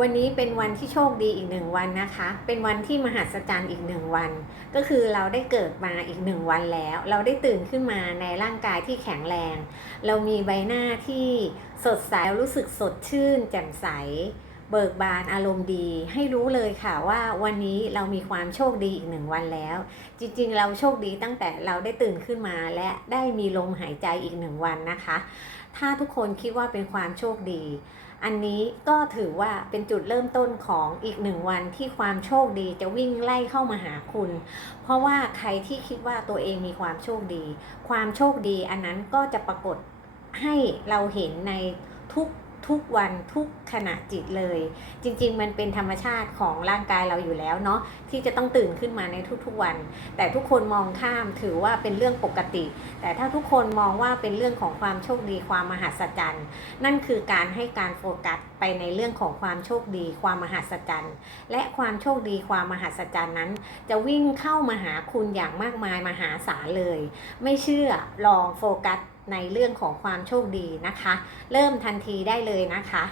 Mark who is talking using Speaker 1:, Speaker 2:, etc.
Speaker 1: วันนี้เป็นวันที่โชคดีอีกหนึ่งวันนะคะ เป็นวันที่มหัศจรรย์อีกหนึ่งวัน ก็คือเราได้เกิดมาอีกหนึ่งวันแล้ว เราได้ตื่นขึ้นมาในร่างกายที่แข็งแรง เรามีใบหน้าที่สดใสรู้สึกสดชื่น แจ่มใส เบิกบานอารมณ์ดี ให้รู้เลยค่ะว่าวันนี้เรามีความโชคดีอีกหนึ่งวันแล้ว จริงๆ เราโชคดีตั้งแต่เราได้ตื่นขึ้นมาและได้มีลมหายใจอีกหนึ่งวันนะคะ ถ้าทุกคนคิดว่าเป็นความโชคดี อันนี้ก็ถือว่าเป็นจุดเริ่มต้นของอีกหนึ่งวันที่ความโชคดีจะวิ่งไล่เข้ามาหาคุณ เพราะว่าใครที่คิดว่าตัวเองมีความโชคดี ความโชคดีอันนั้นก็จะปรากฏให้เราเห็นในทุก ทุกวันทุกขณะจิตเลย จริง ๆ มันเป็นธรรมชาติของร่างกายเราอยู่แล้วเนาะที่จะต้องตื่นขึ้นมาในทุกๆวัน แต่ทุกคนมองข้ามถือว่าเป็นเรื่องปกติ แต่ถ้าทุกคนมองว่าเป็นเรื่องของความโชคดีความมหัศจรรย์ นั่นคือการให้การโฟกัสไปในเรื่องของความโชคดี ความมหัศจรรย์ และความโชคดีความมหัศจรรย์นั้น จะวิ่งเข้ามาหาคุณอย่างมากมายมหาศาลเลย ไม่เชื่อลองโฟกัสในเรื่องของความโชคดีนะคะ เริ่มทันทีได้เลยนะคะ